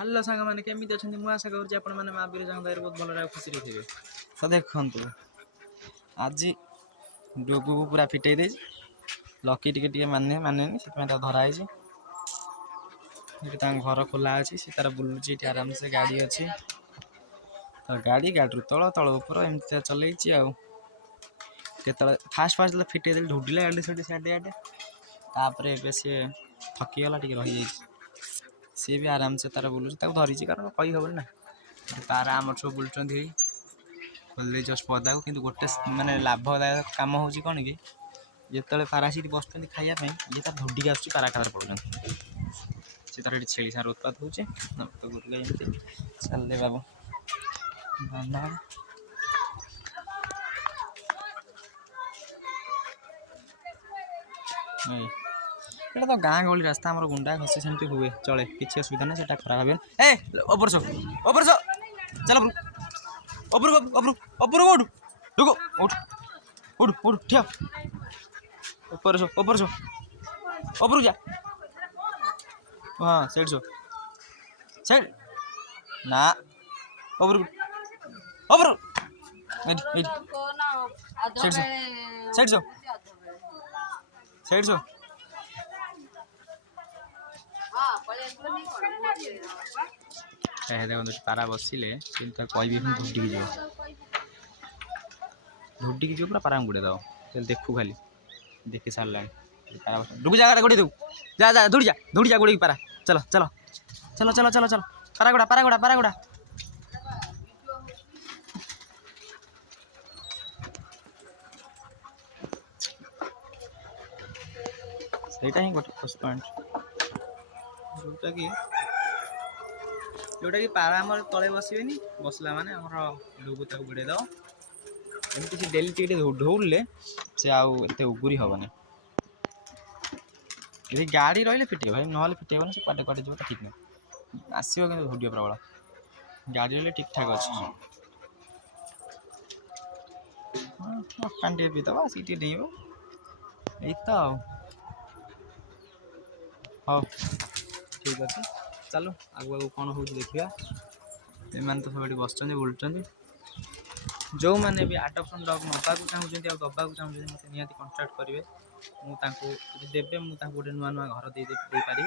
Hello सांग मैंने केमी अच्छा मुझे आशा करुँच आप माँ विरजा दया बहुत भल खुशी थे। तो देखु आज डुगु को पूरा फिटे दे लकी टे माने माने धराई घर खोला अच्छी सी तार बुलूची आराम से गाड़ी अच्छी तो गाड़ी गाड़ी तल तल ऊपर एमती चल फास्ट फास्ट फिटे दे ढुडिला गाड़ी से साढ़े आटे तापर सी थकीगला टे रही सी भी आराम से तार बुलूची धरी कारण कही हम ना तार आम सब बुलूँ खोल जस्ट पदा को कि गोटे मानने लाभदायक कम हो कौन कि जिते पारासीट बस खायापी ये तार धुडिक आस पारा खार पड़े सी तार छेली सार उत्पाद हो चल बाबू এটা তো গাঁ গহলি রাস্তা আমার গুন্ডা ঘষি সেমতি হুয়ে চলে কিছু অসুবিধা না সেটা খারাপ হবে এ অপরছ চল অপর অপর অপর ওঠ ঢুকো ওঠ ওঠ ওঠ ঠিয়া অপরছ অপরছ অপর যা হ্যাঁ সাইড সাইড না অপর অপর eight eight side side side so देखो पारा बसिले कह धुडिकी जी धुडिकी जी पूरा पारा गुड़े दब देखू खाली देखी सारा रुक जा गोड़े दू जा जा दौड़ी जा गोड़े पारा चलो चलो चलो चलो चलो चलो पारागुड़ा पारागुड़ा पारागुड़ा ସେଇଟା ହିଁ ଗୋଟେ ପ୍ଲସ୍ ପଏଣ୍ଟ जोटा कि पारा आम तले बसबेनि बसला माने आमर डुगु ताको गुड़े दब एमती से डेली टे दौड़े से आते उगुरी हेनी यदि गाड़ी रही फिटे भाई ना फिटेबन से कटे कटे जो ठीक नहीं आसो कि धुडियो प्रबल गाड़ी रही ठीक ठाक अच्छे पानी पी दबा सी डेब यही तो हाँ ठीक अच्छे चलो आगु आगु कौन हो देखा एम तो सब बस बुलूँ जो मैंने भी आडप्शन डग नवा चाहूँ दबा चाहूँ मत निहाती कंटाक्ट करेंगे मुझे देवे मुझे गोटे नुआ नुआ घर दे पारि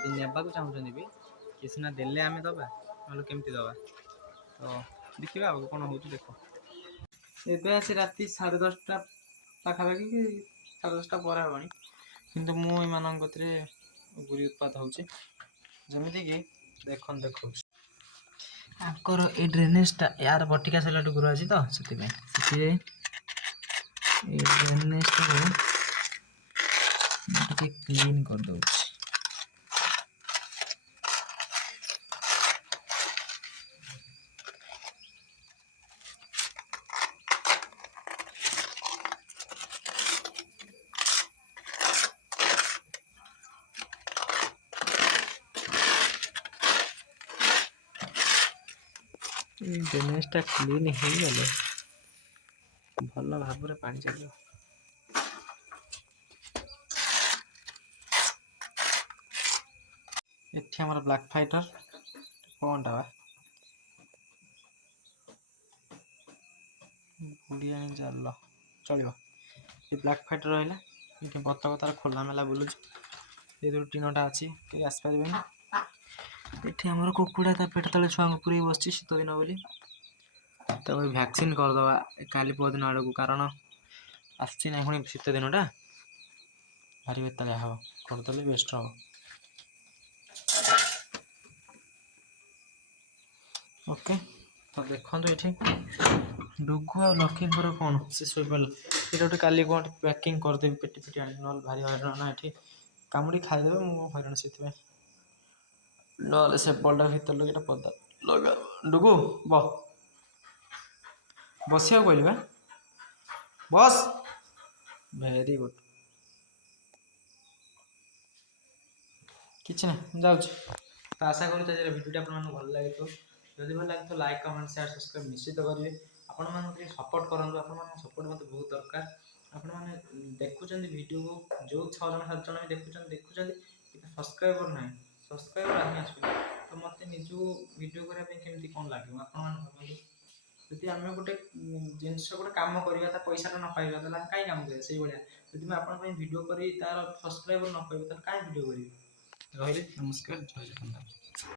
जब नेबा चाहूँ भी किसी ना देले आम दबा ना केमती दबा तो देखा आगे कौन हो देख एवं आसी राति 10:30 पाखापाखि कि 10:30 पर हेनी कि मुझे गुरी उत्पाद होमती कि देख देख आकर ये ड्रेनेजटा यार बटिका सारा गुरु अच्छी तो से ड्रेनेजटा क्लीन कर दो ड्रेनेजटा क्लीन हो गले भल भाव पानी चलो ये आम ब्लैक फाइटर कौन टा बुढ़िया जाल चलो ये ब्लैक फाइटर रहा ये बतक तार खोला मेला बुलूँ ये टीनटा अच्छी कहीं आसपारे ये आम कुकुड़ा पेट तले छुआ पूरे बस शीत दिन बोली तो वैक्सीन करदे काली दिन आड़ को कारण आसना पुणी शीत दिनटा भारी बेतालिया हम करदे बेस्ट हम ओके तो देखो ये डुगु आ लखीपुर कौन से शोपाल ये गोटे काली कौन पैकिंग करदेवी पेटी पेटी आनी ना भारी हईराण ना ये कामुड़ी खाईदे मुझे हईराण से ना से बल्टा भर लगे पदा लगा डुगु बस कहली बस वेरी गुड किसी ना जाऊँ तो आशा करूँ भिडियो आप भल लगे तो जदि भल लगे तो लाइक कमेंट शेयर सब्सक्राइब निश्चित करेंगे आपण मैंने सपोर्ट करूँ आप सपोर्ट मत बहुत दरकार आपण मैंने देखुं वीडियो को जो 6 जन 7 जन भी देखुं सब्सक्राइबर ना सब्सक्राइबर आसो तो मत निजू वीडियो करने केमती कौन लगे आप जदि आम गोटे जिनस गोटे कम करवा पैसा न पाइबा तो कहीं कम करें से भाया जब मैं भिड कर तार सब्सक्राइबर न पाइबे तो कहीं भिड करी रही नमस्कार जय जगन्नाथ।